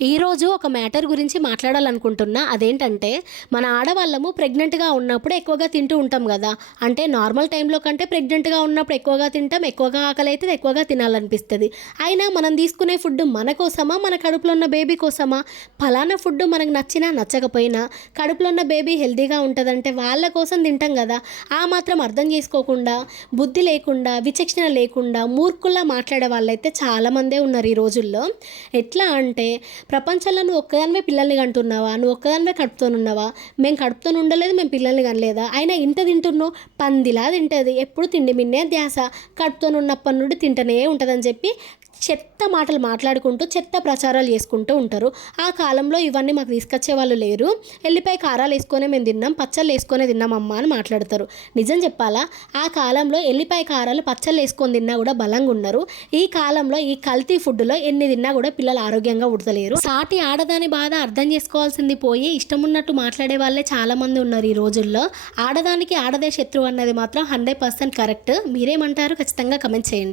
ఈరోజు ఒక మ్యాటర్ గురించి మాట్లాడాలనుకుంటున్నా. అదేంటంటే, మన ఆడవాళ్ళము ప్రెగ్నెంట్‌గా ఉన్నప్పుడు ఎక్కువగా తింటూ ఉంటాం గదా! అంటే నార్మల్ టైంలో కంటే ప్రెగ్నెంట్‌గా ఉన్నప్పుడు ఎక్కువగా తింటాం. ఎక్కువగా ఆకలైతది. ఎక్కువగా తినాలనిపిస్తది. అయినా మనం తీసుకునే ఫుడ్ మన కోసమా? మన కడుపులో ఉన్న బేబీ కోసమా? పలానా ఫుడ్ మనకు నచ్చినా, నచ్చకపోయినా కడుపులో ఉన్న బేబీ హెల్తీగా ఉంటదంటే వాళ్ళ కోసం తింటాం గదా! ఆ మాత్రం అర్థం చేసుకోకుండా, బుద్ధి లేకుండా, విచక్షణ లేకుండా మూర్ఖుల్లా మాట్లాడే వాళ్ళైతే చాలామందే ఉన్నారు ఈ రోజుల్లో. ఎట్లా అంటే ప్రపంచంలో నువ్వు ఒక్కదానివే పిల్లల్ని కంటున్నావా? నువ్వు ఒక్కదానివే కడుపుతోనున్నావా? మేము కడుపుతోని ఉండలేదు, మేము పిల్లల్ని కనలేదా? అయినా ఇంత తింటున్నావు, పందిలా తింటది. ఎప్పుడు తిండి మిన్నే ధ్యాస. కడుపుతోనున్నప్పటి నుండి తింటనే ఉంటదని చెప్పి చెత్త మాటలు మాట్లాడుకుంటూ, చెత్త ప్రచారాలు చేసుకుంటూ ఉంటారు. ఆ కాలంలో ఇవన్నీ మాకు తీసుకొచ్చే వాళ్ళు లేరు. ఎల్లిపాయ కారాలు వేసుకొనే మేము తిన్నాం, పచ్చళ్ళు వేసుకొనే తిన్నాం అమ్మ అని మాట్లాడతారు. నిజం చెప్పాలా? ఆ కాలంలో ఎల్లిపాయ కారాలు పచ్చళ్ళు వేసుకొని తిన్నా కూడా బలంగా ఉన్నారు. ఈ కాలంలో ఈ కల్తీ ఫుడ్లో ఎన్ని తిన్నా కూడా పిల్లలు ఆరోగ్యంగా ఉడతలేరు. సాటి ఆడదాని బాధ అర్థం చేసుకోవాల్సింది పోయి ఇష్టం ఉన్నట్టు మాట్లాడే వాళ్ళే చాలామంది ఉన్నారు ఈ రోజుల్లో. ఆడదానికి ఆడదే శత్రువు అన్నది మాత్రం 100% కరెక్ట్. మీరేమంటారు? ఖచ్చితంగా కమెంట్ చేయండి.